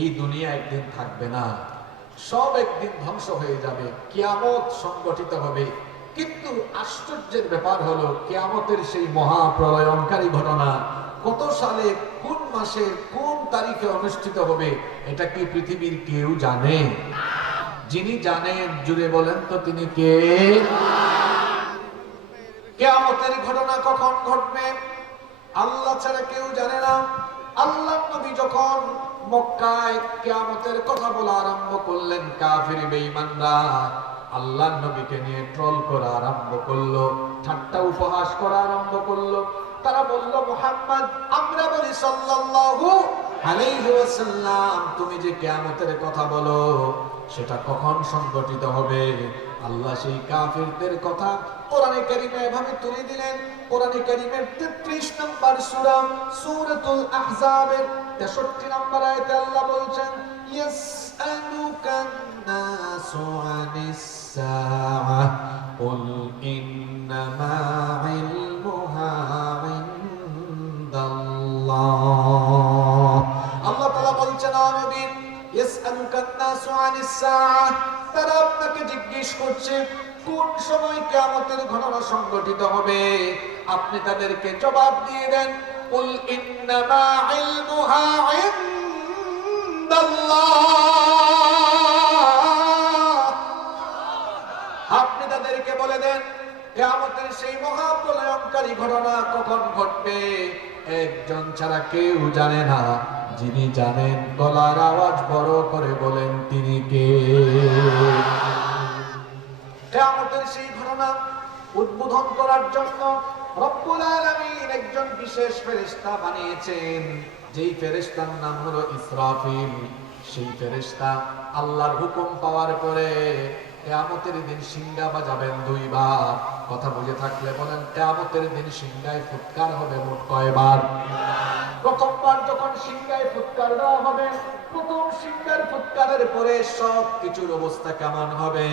এই দুনিয়া একদিন থাকবে না, সব একদিন ধ্বংস হয়ে যাবে, কিয়ামত সংগঠিত হবে। কিন্তু আশ্চর্যের ব্যাপার হলো কিয়ামতের সেই মহাপ্রলয়ঙ্কারী ঘটনা কত সালে, কোন মাসে, কোন তারিখে অনুষ্ঠিত হবে এটা কি পৃথিবীর কেউ জানে? যিনি জানেন জুড়ে বলেন তো তিনি কে? কিয়ামতের ঘটনা কখন ঘটবে আল্লাহ ছাড়া কেউ জানে না। আল্লাহর নবী যখন মক্কায় কিয়ামতের কথা বলা আরম্ভ করলেন, কাফির বেঈমানরা আল্লাহর নবীকে নিয়ে ট্রল করা আরম্ভ করলো, ঠাট্টা উপহাস করা আরম্ভ করলো। তারা বলল, মুহাম্মদ, আমরা বলি সাল্লাল্লাহু আলাইহি ওয়াসাল্লাম, তুমি যে কিয়ামতের কথা বলো সেটা কখন সংগঠিত হবে? আল্লাহ সেই কাফিরদের কথা কোরআনে কারীমে এভাবে তুলে দিলেন। কোরআনে কারীমের 33 নম্বর সূরা সূরাতুল আহজাবের 63 নম্বর আয়াতে আল্লাহ বলছেন, ইয়াসআলুকান নাসু আনিস সাআহ কুল ইন্নামা ইলমুহা ইনদাল্লাহ। আল্লাহ তাআলা বলছেন, ও নবী, ইয়াসআলুকান নাসু আনিস সাআহ, তারা আপনাকে জিজ্ঞেস করছে কোন সময় কিয়ামতের ঘটনা সংঘটিত হবে। আপনি তাদেরকে জবাব দিয়ে দেন, কুল ইন্নামা ইলমুহা ইনদাল্লাহ। আপনি তাদেরকে বলে দেন কিয়ামতের সেই মহাপ্রলয়ঙ্কারী ঘটনা কখন ঘটবে একজন ছাড়া কেউ জানে না। যিনি জানেন গলার আওয়াজ বড় করে বলেন তিনি কে? কিয়ামতের সেই ঘটনা উদ্বোধন করার জন্য রব্বুল আলামিন একজন বিশেষ ফেরেশতা বানিয়েছেন, যেই ফেরেশতার নাম হলো ইসরাফিল। সেই ফেরেশতা আল্লাহর হুকুম পাওয়ার পরে কিয়ামতের দিন সিংহা বাজাবেন দুইবার। কথা বুঝে থাকলে বলেন, কিয়ামতের দিন সিংহায় ফুৎকার হবে মোট কয়বার? প্রথমবার যখন সিংহায় ফুৎকার দেওয়া হবে, প্রথম সিংহার ফুৎকারের পরে সব কিছুর অবস্থা কেমন হবে?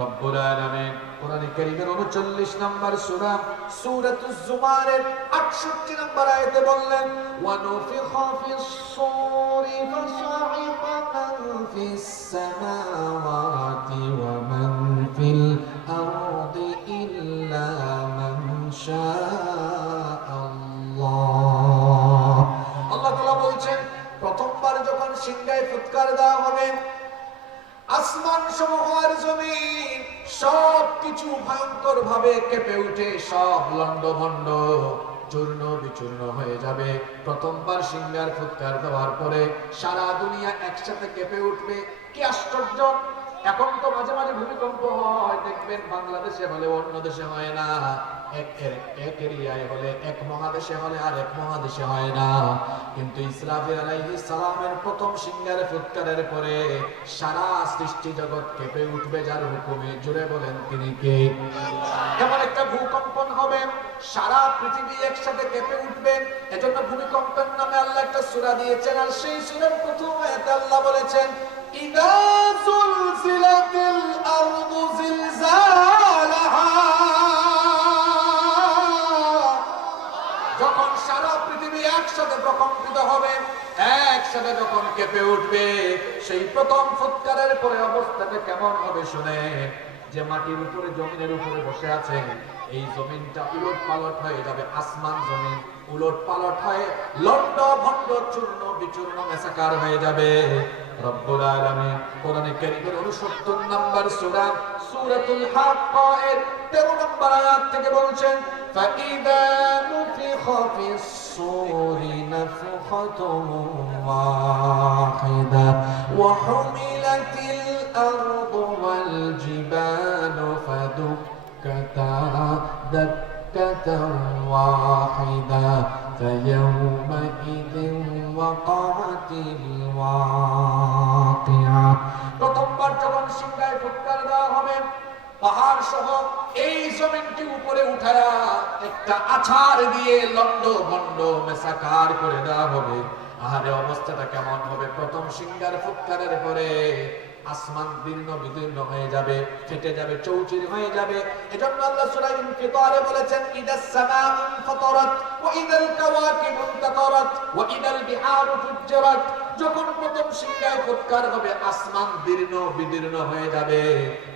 রব্বুল আলামিন কোরআনে কারীমের 39 নম্বর সূরা সূরাতুজ জুমারের 68 নম্বর আয়াতে বললেন, ওয়া নুফিখা ফিস সূরি ফাসাইকা মান ফিস সামাওয়াতি ওয়া মান ফিল আরদি ইল্লা মান শাআল্লাহ। আল্লাহ তাআলা বলছেন, প্রথমবার যখন সিংহায় ফুৎকার দেওয়া হবে, আসমান সমূহ আর জমিন সবকিছু ভয়ঙ্কর ভাবে কেঁপে উঠে সব লন্ডভন্ড চূর্ণ বিচূর্ণ হয়ে যাবে। প্রথমবার সিংহার ফুৎকার দেওয়ার পরে সারা দুনিয়া একসাথে কেঁপে উঠবে। কি আশ্চর্য! এখন তো মাঝে মাঝে ভূমিকম্প হয়, দেখবেন বাংলাদেশে হলে অন্য দেশে হয় না, এক এরিয়ায় হলে, এক মহাদেশে হলে আর এক মহাদেশে হয় না। কিন্তু ইসরাফিল আলাইহিস সালামের প্রথম সিংহার ফুৎকারের পরে সারা সৃষ্টি জগৎ কেঁপে উঠবে যার হুকুমে। জুড়ে বলেন তিনি কে? এমন একটা ভূকম্পন হবে সারা পৃথিবী একসাথে কেঁপে উঠবে। এজন্য ভূমিকম্পের নামে আল্লাহ একটা সূরা দিয়েছেন, আর সেই সূরার প্রথম আয়াতে আল্লাহ বলেছেন, ইদা যুলজিলাতিল আরদু জিলজালাহা। যখন সারা পৃথিবী একসাথে প্রকম্পিত হবে, একসাথে যখন কেঁপে উঠবে, সেই প্রথম ফুৎকারের পরে অবস্থাটা কেমন হবে শুনে। যে মাটির উপরে, জমিনের উপরে বসে আছে, এই জমিনটা উলট পালট হয়ে যাবে। আসমান জমিন উলট পালট হয়ে লন্ড ভন্ড চূর্ণ বিচূর্ণ মেসাকার হয়ে যাবে। রব্বুল আলামিন কোরআনে কারীমের 69 নম্বর সূরা সূরাতুল হাক্কা এর 13 নম্বর আয়াত থেকে বলছেন, ফাইদা নুফিখা ফিস সূরি নাফখাতুন ওয়াহিদা ওয়া হুমিলাতিল আরদু ওয়াল জিবালু ফাদুক্কাতা দাক্কাতান ওয়াহিদা ফায়াউমাইযিন ওয়াকাআতিল ওয়াকিআ। প্রথমবার যখন সিংহায় ফুৎকার দেওয়া হবে, পাহাড় সহ এই জমিনটি উপরে উঠায়া একটা আছাড় দিয়ে লন্ড ভন্ড মেসাকার করে দেওয়া হবে। আহারে অবস্থাটা কেমন হবে! প্রথম সিংহার ফুৎকারের পরে আসমান দীর্ণ বিদীর্ণ হয়ে যাবে, ফেটে যাবে, চৌচির হয়ে যাবে। এজন্য আল্লাহ সূরা ইনফিতারে বলেছেন, ইদাস সামাউ ফাতারাত ওয়া ইদাল কাওয়াকিবু ইনতারাত ওয়া ইদাল বিহারু ফুজ্জিরাত যখন প্রথম সিংহায় ফুৎকার হবে আসমান দীর্ণ বিদীর্ণ হয়ে যাবে,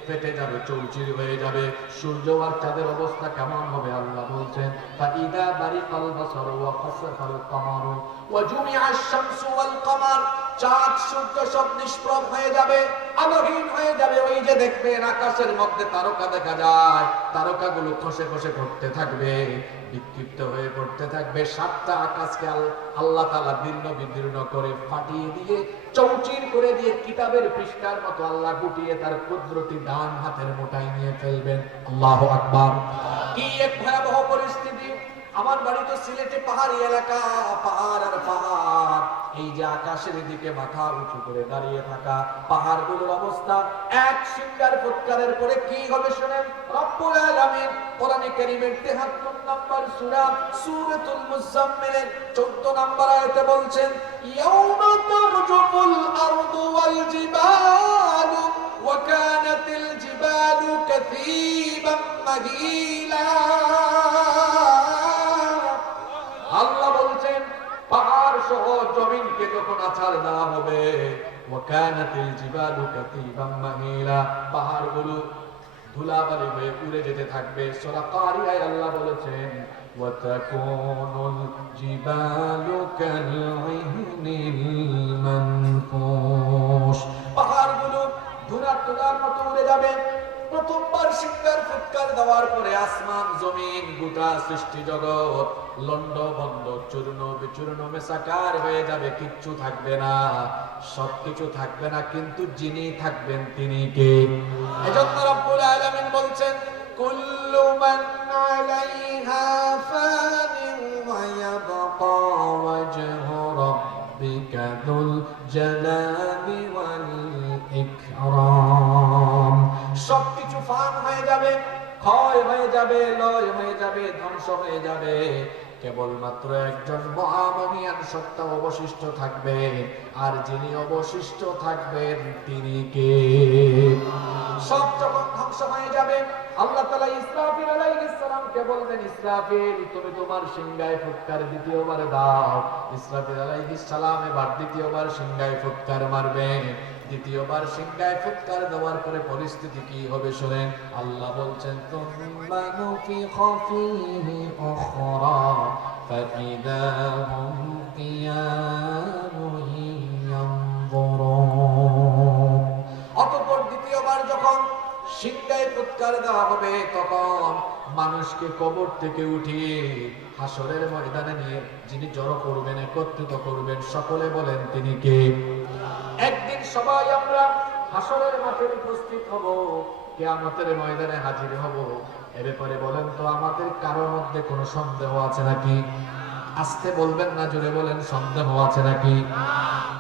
ফেটে যাবে, চৌচির হয়ে যাবে। সূর্য আর চাঁদের অবস্থা কেমন হবে আল্লাহ বলছেন, ফাইদা বারিকাল বাসারু ওয়া খাসাফাল কামারু ওয়া জুমিআশ শামসু ওয়াল কামার, চাঁদ সূর্য সব নিষ্প্রভ হয়ে যাবে, আলোহীন হয়ে যাবে। ওই যে দেখবেন আকাশের মধ্যে তারকা দেখা যায়, তারকাগুলো খসে খসে পড়তে থাকবে, বিক্ষিপ্ত হয়ে পড়তে থাকবে। সাতটা আকাশকে আল্লাহ তাআলা দীর্ণ বিদীর্ণ করে ফাটিয়ে দিয়ে, চৌচির করে দিয়ে, কিতাবের পৃষ্ঠার মতো আল্লাহ গুটিয়ে তার কুদরতি ডান হাতের মুঠায় নিয়ে ফেলবেন। আল্লাহু আকবার। কি এক ভয়াবহ পরিস্থিতি! আমার বাড়ি তো সিলেটে পাহাড়ি এলাকা, পাহাড় আর পাহাড়। এই যে আকাশের দিকে মাথা উঁচু করে দাঁড়িয়ে থাকা পাহাড়গুলোর অবস্থা, এক সিংহার ফুৎকারের পরে কি হবে শুনেন। রব্বুল আলামিন কোরআনে কারীমের ৭৩ নম্বর সূরা সূরাতুল মুজাম্মিলের ১৪ নম্বর আয়াতে বলছেন, ইয়াউমা তারজুফুল আরদু ওয়াল জিবালু ওয়া কানাতিল জিবালু কাসীবাম মাহিলা। আল্লাহ বলছেন পাহাড় সহ জমিনকে যখন আছাড় দেওয়া হবে, ওয়াকানাতিল জিবালু কাসীবাম মাহিলা, পাহাড়গুলো ধুলাবালি হয়ে উড়ে যেতে থাকবে। সূরা কারিয়ায় আল্লাহ বলেছেন, ওয়াতাকুনুল জিবালু কালইহনিল মানফুশ, পাহাড়গুলো ধুলার মতো উড়ে যাবে। প্রথমবার সিংহার ফুৎকার দেওয়ার পরে আসমান জমিন গোটা সৃষ্টি জগৎ লন্ড ভন্ড চূর্ণ বিচূর্ণ মেসাকার হয়ে যাবে, কিচ্ছু থাকবে না, সবকিছু থাকবে না, কিন্তু যিনি থাকবেন তিনি কে? এজন্য রব্বুল আলামিন বলছেন, কুল্লু মান আলাইহা ফানিন ওয়া ইয়াবকা ওয়াজহু রাব্বিকা যুল জালালি ওয়াল ইকরাম। সবকিছু ফান হয়ে যাবে, ক্ষয় হয়ে যাবে, লয় হয়ে যাবে, ধ্বংস হয়ে যাবে। কেবলমাত্র একজন মহামহিয়ান সত্তা অবশিষ্ট থাকবে, আর যিনি অবশিষ্ট থাকবেন তিনি কে? সব যখন ধ্বংস হয়ে যাবে, আল্লাহ তাআলা ইসরাফিল আলাইহিস সালামকে বলবেন, ইসরাফিল তুমি তোমার সিংহায় ফুৎকার দ্বিতীয়বার দাও। ইসরাফিল আলাইহিস সালাম এবার দ্বিতীয়বার সিংহায় ফুৎকার মারবেন। দ্বিতীয়বার সিংহায় ফুৎকার দেওয়ার পরে পরিস্থিতি কি হবে শুনেন। আল্লাহ বলছেন, তুম্মা নুফিখা ফীহি উখরা ফাইদা হুম কিয়ামুন ইয়ানজুরুন। অতঃপর দ্বিতীয়বার যখন সিংহায় ফুৎকার দেওয়া হবে, তখন মানুষকে কবর থেকে উঠিয়ে হাসরের ময়দানে নিয়ে যিনি জড়ো করবেন, একত্রিত করবেন, সকলে বলেন তিনি কে? একদিন সবাই আমরা হাসরের মাঠে উপস্থিত হব, কিয়ামতের ময়দানে হাজির হব। এর ব্যাপারে বলেন তো আমাদের কারোর মধ্যে কোনো সন্দেহ আছে নাকি? আস্তে বলবেন না, জোরে বলেন, সন্দেহ আছে নাকি?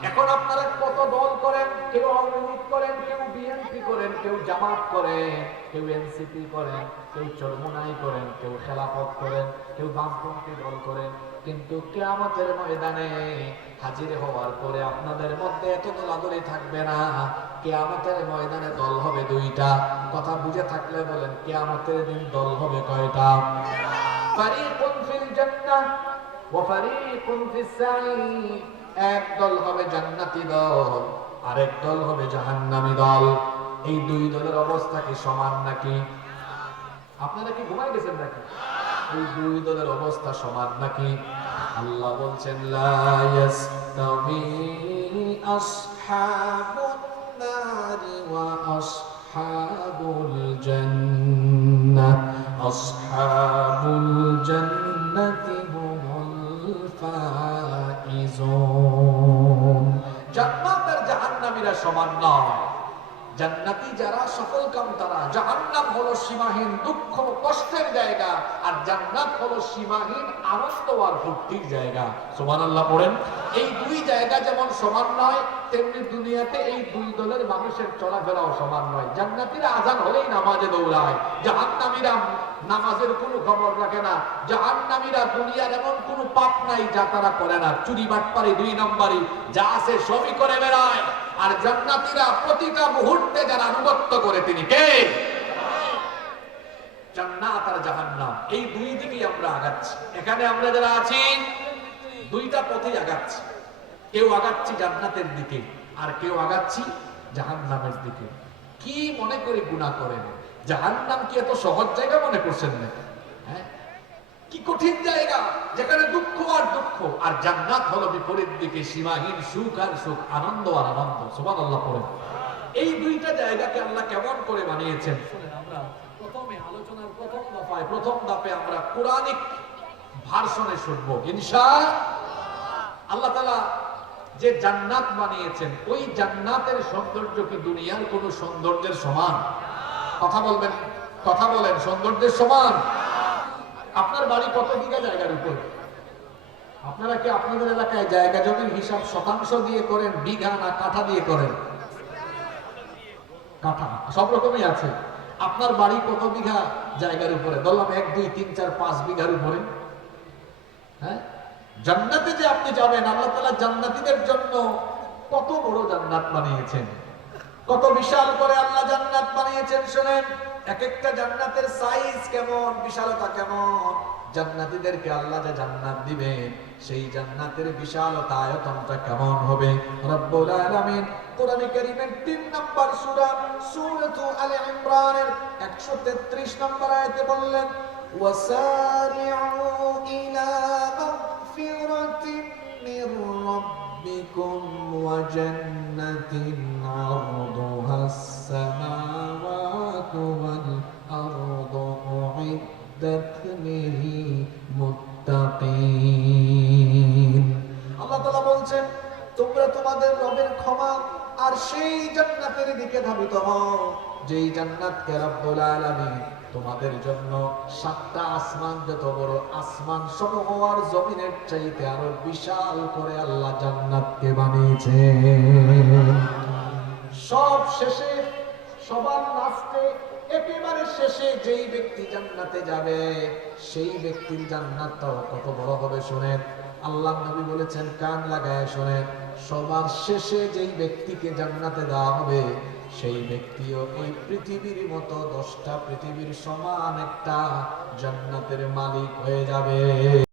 এখন আপনারা কত দল করেন, কেউ আওয়ামী লীগ করেন, কেউ বিএনপি করেন, কেউ জামাত করেন, কেউ এনসিপি করেন, কেউ চরমোনাই করেন, কেউ খেলাফত করেন, কেউ বামপন্থী দল করেন, কিন্তু কিয়ামতের ময়দানে হাজির হওয়ার পরে আপনাদের মধ্যে এত দলাদলি থাকবে না। কিয়ামতের ময়দানে দল হবে দুইটা। কথা বুঝে থাকলে বলেন, কিয়ামতের দিন দল হবে কয়টা? ফারিকুন ফিল জান্নাহ ওয়া ফারিকুন ফিস সাঈর। এক দল হবে জান্নাতি দল, আরেক দল হবে জাহান্নামী দল। এই দুই দলের অবস্থা কি সমান নাকি? আপনারা কি ঘুমাই গেছেন নাকি? এই দুই দলের অবস্থা সমান নাকি? আল্লাহ বলছেন, লা ইয়াস্তাবি আসহাবুন নারি ওয়া আসহাবুল জান্নাহ, আসহাবুল জান্নাতি হুমুল ফাইজুন। জান্নাত আর জাহান্নামীরা সমান নয়। জান্নাতি যারা সফল কাম তারা, জাহান্নাম হলো সীমাহীন দুঃখ কষ্টের জায়গা, আর জান্নাত হলো সীমাহীন আনন্দ আর ফুর্তির জায়গা। সুবহানাল্লাহ পড়েন। এই দুই জায়গা যেমন সমান নয়, তেমনি দুনিয়াতে এই দুই দলের মানুষের চলাফেরাও সমান নয়। জান্নাতীরা আযান হলেই নামাজে দৌড়ায়, জাহান্নামীরা নামাজের কোনো খবর রাখে না। জাহান্নামীরা দুনিয়ার এমন কোনো পাপ নাই যা তারা করে না, চুরি বাটপারি দুই নম্বরই যা আছে সবই করে বেড়ায়। আর জান্নাতীরা প্রতিটা মুহূর্তে যারা আনুগত্য করে তিনি কে? জান্নাত আর জাহান্নাম, এই দুই দিকেই আমরা আগাচ্ছি। এখানে আমরা যারা আছি দুইটা পথেই আগাচ্ছি। কেউ আগাচ্ছি জান্নাতের দিকে, আর কেউ আগাচ্ছি জাহান্নামের দিকে। কি মনে করে গুনাহ করেন? জাহান্নাম কি এত সহজ জায়গা মনে করছেন নাকি? হ্যাঁ, কি কঠিন জায়গা, যেখানে দুঃখ আর দুঃখ, আর জান্নাত হলো বিপরীত দিকে, সীমাহীন সুখ আর সুখ, আনন্দ আর আনন্দ। সুবহানাল্লাহ পড়েন। এই দুইটা জায়গাকে আল্লাহ কেমন করে বানিয়েছেন শুনেন। আমরা প্রথমে আলোচনার প্রথম ধাপে আমরা কোরআনিক ভার্সনে শুনবো ইনশাআল্লাহ। আল্লাহ তাআলা যে জান্নাত বানিয়েছেন, ওই জান্নাতের সৌন্দর্য কি দুনিয়ার কোন সৌন্দর্যের সমান? কথা বলবেন, কথা বলেন, সৌন্দর্যের সমান? আপনার বাড়ি কত বিঘা জায়গার উপর? আপনারা কি আপনাদের এলাকায় জায়গা জমির হিসাব শতাংশ দিয়ে করেন, বিঘা না কাঠা দিয়ে করেন? কাঠা, সব রকমই আছে। আপনার বাড়ি কত বিঘা জায়গার উপরে? ধরলাম 1 2 3 4 5 বিঘার উপরে। হ্যাঁ, জান্নাতে যে আপনি যাবেন, আল্লাহ তাআলা জান্নাতীদের জন্য কত বড় জান্নাত বানিয়েছেন, কত বিশাল করে আল্লাহ জান্নাত বানিয়েছেন শুনেন। এক একটা জান্নাতের সাইজ কেমন, বিশালতা কেমন। জান্নাতীদেরকে আল্লাহ যে জান্নাত দিবেন, সেই জান্নাতের বিশালতা, আয়তনটা কেমন হবে? রব্বুল আলামিন কোরআনে কারীমের 3 নম্বর সূরা সূরাতু আলে ইমরানের 133 নম্বর আয়াতে বললেন, ওয়াসারিউ ইলা মাগফিরাতিন মির রাব্বিকুম ওয়া জান্নাতিন আরদুহাস সামাওয়াতু ওয়াল আরদু উইদ্দাত লিল মুত্তাকিন। আল্লাহ তাআলা বলছেন, তোমরা তোমাদের রবের ক্ষমা আর সেই জান্নাতের দিকে ধাবিত হও, যেই জান্নাতকে রব্বুল আলামিন তোমাদের জন্য 7টা আসমান, যত বড় আসমান সমূহ আর জমিনের চাইতে আরো বিশাল করে আল্লাহ জান্নাতকে বানিয়েছেন। সব শেষে, সবার লাস্টে, একেবারে শেষে যেই ব্যক্তি জান্নাতে যাবে, সেই ব্যক্তির জান্নাতটাও কত বড় হবে শুনেন। আল্লাহ নবী বলেছেন, কান লাগায় শুনেন, সবার শেষে যেই ব্যক্তিকে জান্নাতে দেওয়া হবে, সেই ব্যক্তিও এই পৃথিবীর মতো 10টা পৃথিবীর সমান একটা জান্নাতের মালিক হয়ে যাবে।